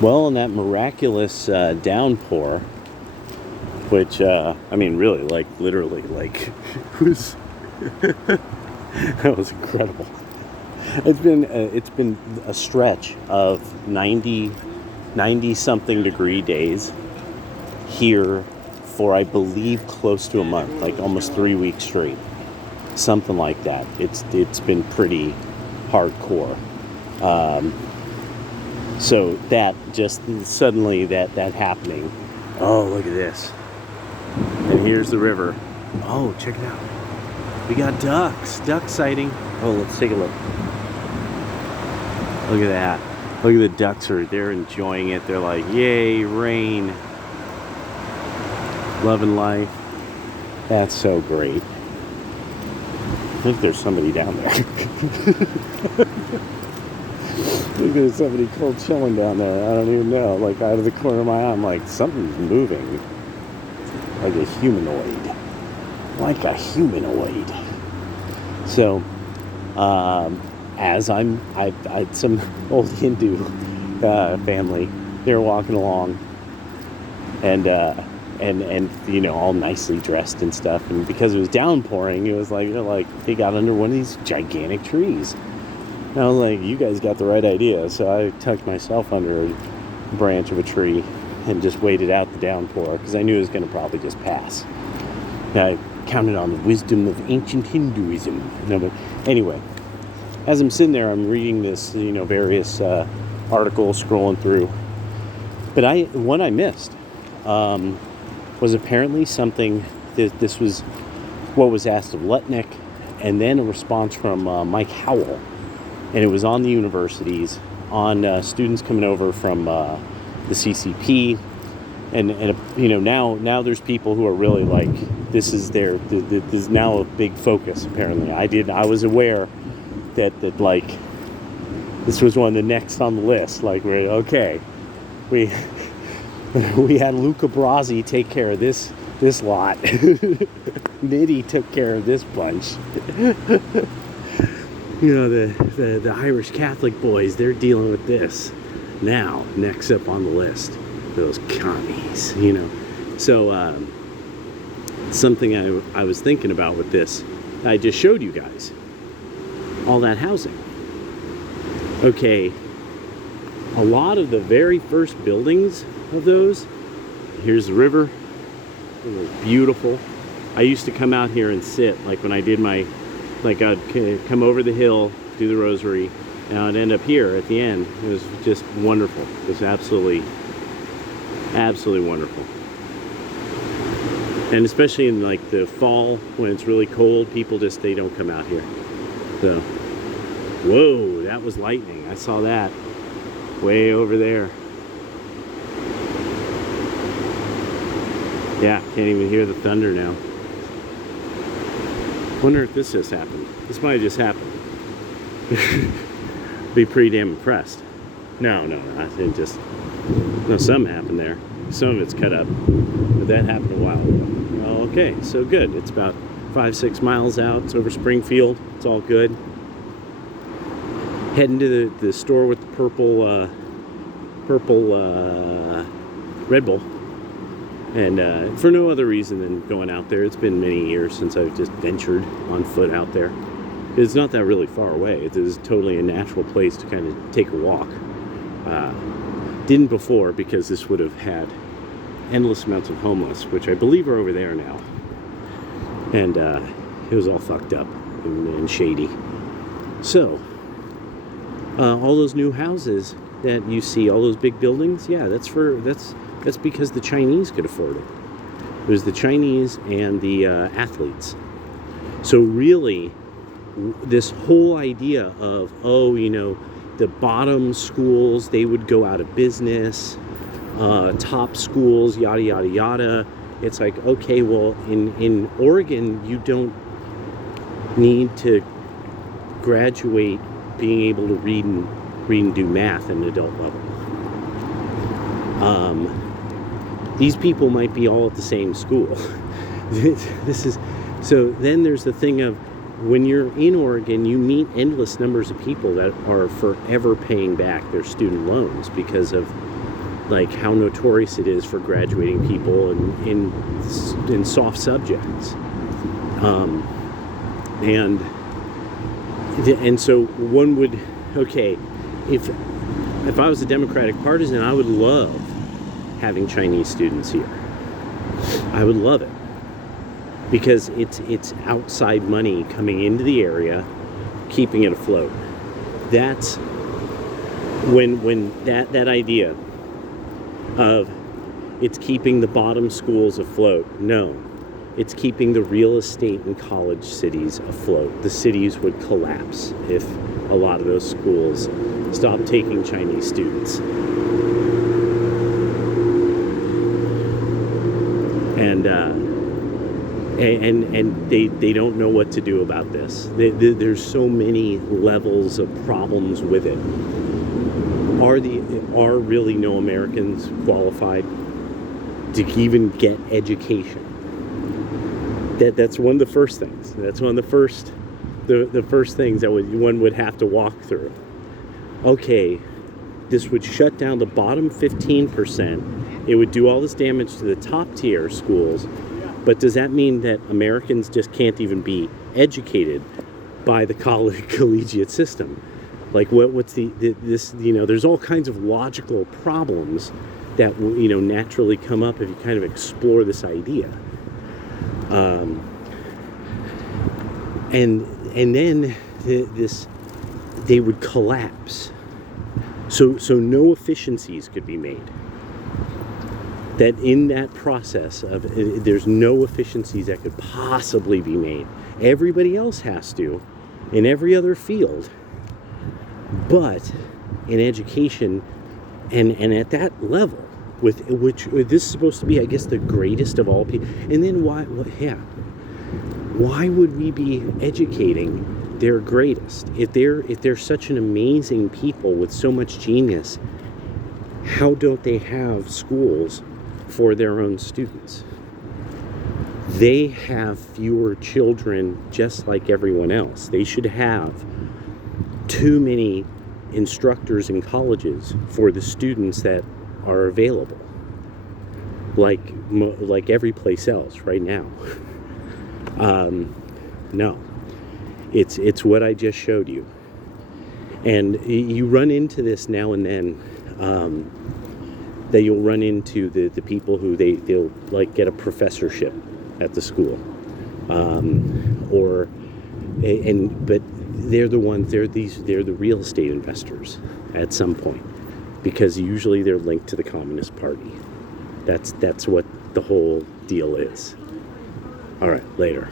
Well, in that miraculous downpour, which I mean, really, like literally, like it was that was incredible. It's been a stretch of 90 something degree days here for, I believe, close to a month, like almost 3 weeks straight, something like that. It's been pretty hardcore. Um, so that just suddenly that happening. Oh, look at this! And here's the river. Oh, check it out. We got duck sighting. Oh, let's take a look. Look at that. Look at the ducks they're enjoying it. They're like, yay, rain. Loving life. That's so great. I think there's somebody down there. I think there's somebody cold chilling down there. I don't even know. Like, out of the corner of my eye, I'm like, something's moving. Like a humanoid. Like a humanoid. So, as I had some old Hindu family. They were walking along, and you know, all nicely dressed and stuff. And because it was downpouring, it was like they got under one of these gigantic trees. And I was like, you guys got the right idea. So I tucked myself under a branch of a tree and just waited out the downpour because I knew it was going to probably just pass. And I counted on the wisdom of ancient Hinduism. No, but anyway, as I'm sitting there, I'm reading this, you know, various articles, scrolling through. But one I missed was apparently something that this was what was asked of Lutnick, and then a response from Mike Howell. And it was on the universities, on students coming over from the CCP, and you know, now there's people who are really like, this is now a big focus. Apparently, I was aware that like this was one of the next on the list. Like, we're okay, we had Luca Brasi take care of this lot. Nitty took care of this bunch. You know, the Irish Catholic boys, they're dealing with this. Now, next up on the list, those commies, you know. So, something I was thinking about with this, I just showed you guys. All that housing. Okay, a lot of the very first buildings of those, here's the river. It was beautiful. I used to come out here and sit, like when I did I'd come over the hill, do the rosary, and I'd end up here at the end. It was just wonderful. It was absolutely wonderful. And especially in like the fall when it's really cold, people they don't come out here. So, whoa, that was lightning. I saw that way over there. Yeah, can't even hear the thunder now. Wonder if this just happened. This might have just happened. Be pretty damn impressed. No, I didn't just. No, something happened there. Some of it's cut up, but that happened a while ago. Well, okay, so good. It's about 5-6 miles out. It's over Springfield. It's all good. Heading to the store with the purple Red Bull. And for no other reason than going out there. It's been many years since I've just ventured on foot out there. It's not that really far away. It is totally a natural place to kind of take a walk. Didn't before, because this would have had endless amounts of homeless, which I believe are over there now. And it was all fucked up and shady. So, all those new houses that you see, all those big buildings, yeah, that's because the Chinese could afford it. It was the Chinese and the athletes. So really, this whole idea of, you know, the bottom schools, they would go out of business, top schools, yada, yada, yada. It's like, okay, well, in Oregon, you don't need to graduate being able to read and do math at an adult level. These people might be all at the same school. So then there's the thing of, when you're in Oregon, you meet endless numbers of people that are forever paying back their student loans because of like how notorious it is for graduating people in soft subjects, and so one would, okay, if I was a Democratic partisan, I would love having Chinese students here. I would love it, because it's outside money coming into the area, keeping it afloat. That's when that idea of it's keeping the bottom schools afloat. No, it's keeping the real estate in college cities afloat. The cities would collapse if a lot of those schools stopped taking Chinese students. And they don't know what to do about this. There's so many levels of problems with it. Are really no Americans qualified to even get education? That's one of the first things. That's one of the first things that one would have to walk through. Okay, this would shut down the bottom 15%. It would do all this damage to the top tier schools. But does that mean that Americans just can't even be educated by the collegiate system? Like what's this, there's all kinds of logical problems that naturally come up if you kind of explore this idea. And then they would collapse. So no efficiencies could be made. That in that process there's no efficiencies that could possibly be made. Everybody else has to, in every other field, but in education, and at that level, with which this is supposed to be, I guess, the greatest of all people. And then why would we be educating their greatest if they're such an amazing people with so much genius? How don't they have schools for their own students? They have fewer children just like everyone else. They should have too many instructors in colleges for the students that are available, like every place else right now. No, it's what I just showed you, and you run into this now and then. That you'll run into the people who they'll like get a professorship at the school, but they're the ones, they're the real estate investors at some point, because usually they're linked to the Communist Party. That's what the whole deal is. All right, later.